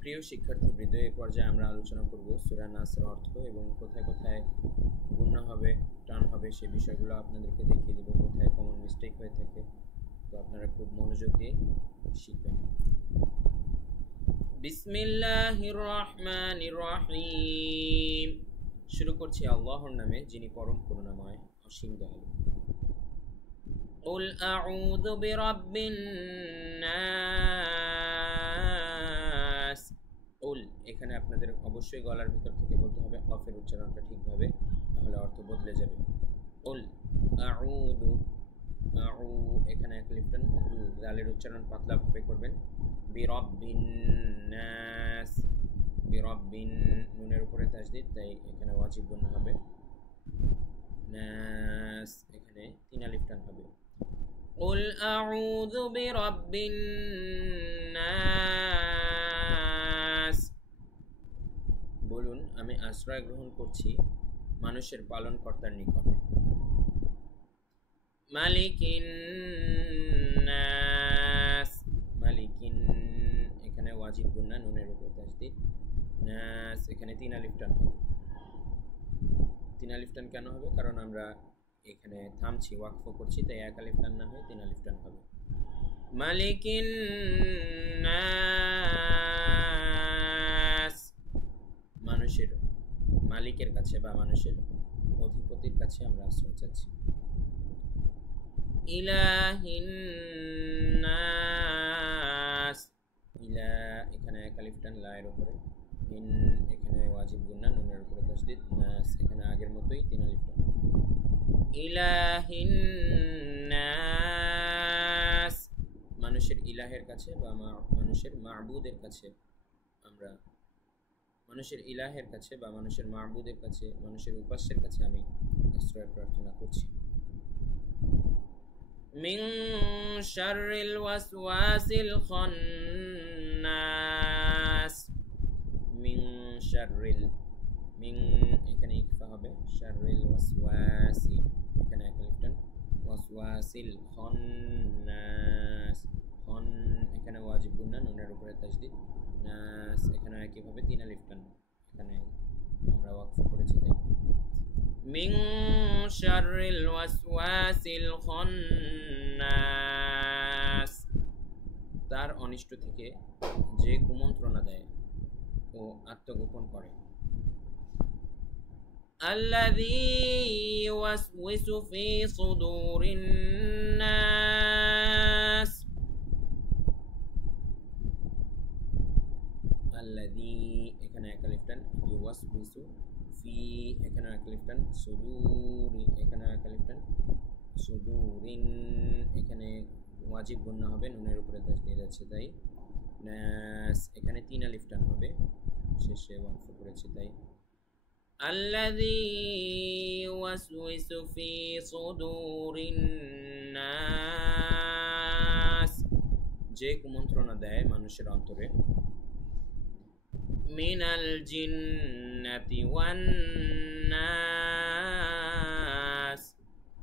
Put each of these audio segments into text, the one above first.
প্রিয় শিক্ষার্থীবৃন্দ, এই পর্যায়ে আমরা আলোচনা করব সূরা নাসের অর্থ এবং কোথায় কোথায় গুণনা হবে, টান হবে, সেই বিষয়গুলো আপনাদেরকে দেখিয়ে দেব, কোথায় কমন মিস্টেক হয়ে থাকে। তো আপনারা খুব মনোযোগ দিয়ে শিখবেন। বিসমিল্লাহির রহমানির রহিম। শুরু করছি আল্লাহর নামে, যিনি পরম করুণাময়, অসীম দয়ালু। কুল আউযু বিরাব্বিন নাস। কুল, এখানে আপনাদের অবশ্যই গলার ভিতর থেকে বলতে হবে, কফের উচ্চারণটা ঠিকভাবে, নাহলে অর্থ বদলে যাবে। কুল আউযু, আউ এখানে এক লিফটন, দালের উচ্চারণ পাতলাভাবে করবেন। বিরাব্বিন নাস, বিরাব্বিন, নুনের উপরে তাসদীদ, তাই এখানে ওয়াজিব গুণনা হবে। নাস, এখানে তিন আলিফ টান হবে। কুল আউযু বিরাব্বিন নাস, বলুন আমি আশ্রয় গ্রহণ করছি মানুষের পালনকর্তার নিকট। মালিকিন নাস, মালিকিন, এখানে ওয়াজিব গুণনা, নুনের উপরে তাসদীদ। নাস, এখানে তিন আলিফ টান হবে। তিন আলিফ টান কেন হবে? কারণ আমরা এখানে থামছি, ওয়াকফ করছি, তাই এক আলিফ টান না হয়ে তিন আলিফ টান হবে। মালিকিন নাস, মানুষের মালিকের কাছে বা মানুষের অধিপতির কাছে আমরা আশ্রয় চাচ্ছি। ইলাহিন নাস, ইলা, এখানে এক আলিফ টান লায়ের উপরে, ইন এখানে ওয়াজিব গুণনা, নুনের উপরে তাসদীদ। নাস, এখানে আগের মতোই তিন আলিফ টান। ইলাহিন নাস, মানুষের ইলাহের কাছে বা মানুষের মাবুদের কাছে আমরা, মানুষের ইলাহের কাছে বা মানুষের মাবুদের কাছে, মানুষের উপাস্যের কাছে আমি আশ্রয় প্রার্থনা করছি। মিন শাররিল ওয়াসওয়াসিল খান্নাস, মিন শাররিল, মিন এখানে ইকফা হবে, শাররিল ওয়াসওয়াসি, এখানে এক আলিফ টান, ওয়াসওয়াসিল খান্নাস, খন এখানে ওয়াজিব গুণনা, নুনের উপরে তাসদীদ। নাস, এখানে একইভাবে তিন আলিফ টান, এখানে আমরা ওয়াকফ করেছি তাই। মিন শাররিল ওয়াসওয়াসিল খান্নাস, তার অনিষ্ট থেকে যে কুমন্ত্রণা দেয় ও আত্মগোপন করে। আল্লাযী ইউওয়াসওয়িসু ফী সুদুরিন নাস, আল্লাযী এখানে এক আলিফ টান, ইউওয়াসওয়িসু ফি এখানে এক আলিফ টান, সুদুরি এখানে এক আলিফ টান, সুদুরিন এখানে ওয়াজিব গুণনা হবে, নুনের উপরে তাসদীদ আছে তাই। নাস, এখানে তিন আলিফ টান হবে, শেষে ওয়াকফ করেছি তাই। আল্লাযী ইউওয়াসওয়িসু ফী সুদুরিন নাস, যে কুমন্ত্রণা দেয় মানুষের অন্তরে। মিনাল জিন্নাতি ওয়ান নাস,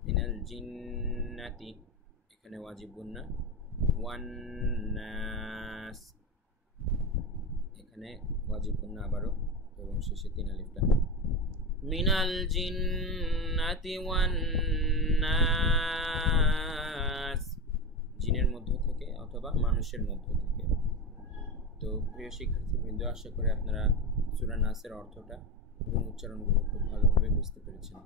মিনাল জিন্নাতি এখানে ওয়াজিব গুণনা, ওয়ান নাস এখানে ওয়াজিব গুণনা আবারও, এবং শেষে তিন আলিফ টান। মিনাল জিন্নাতি ওয়ান নাস, জিনের মধ্য থেকে অথবা মানুষের মধ্য থেকে। তো প্রিয় শিক্ষার্থীবৃন্দ, আশা করি আপনারা সূরা নাসের অর্থটা এবং উচ্চারণগুলো খুব ভালোভাবে বুঝতে পেরেছেন।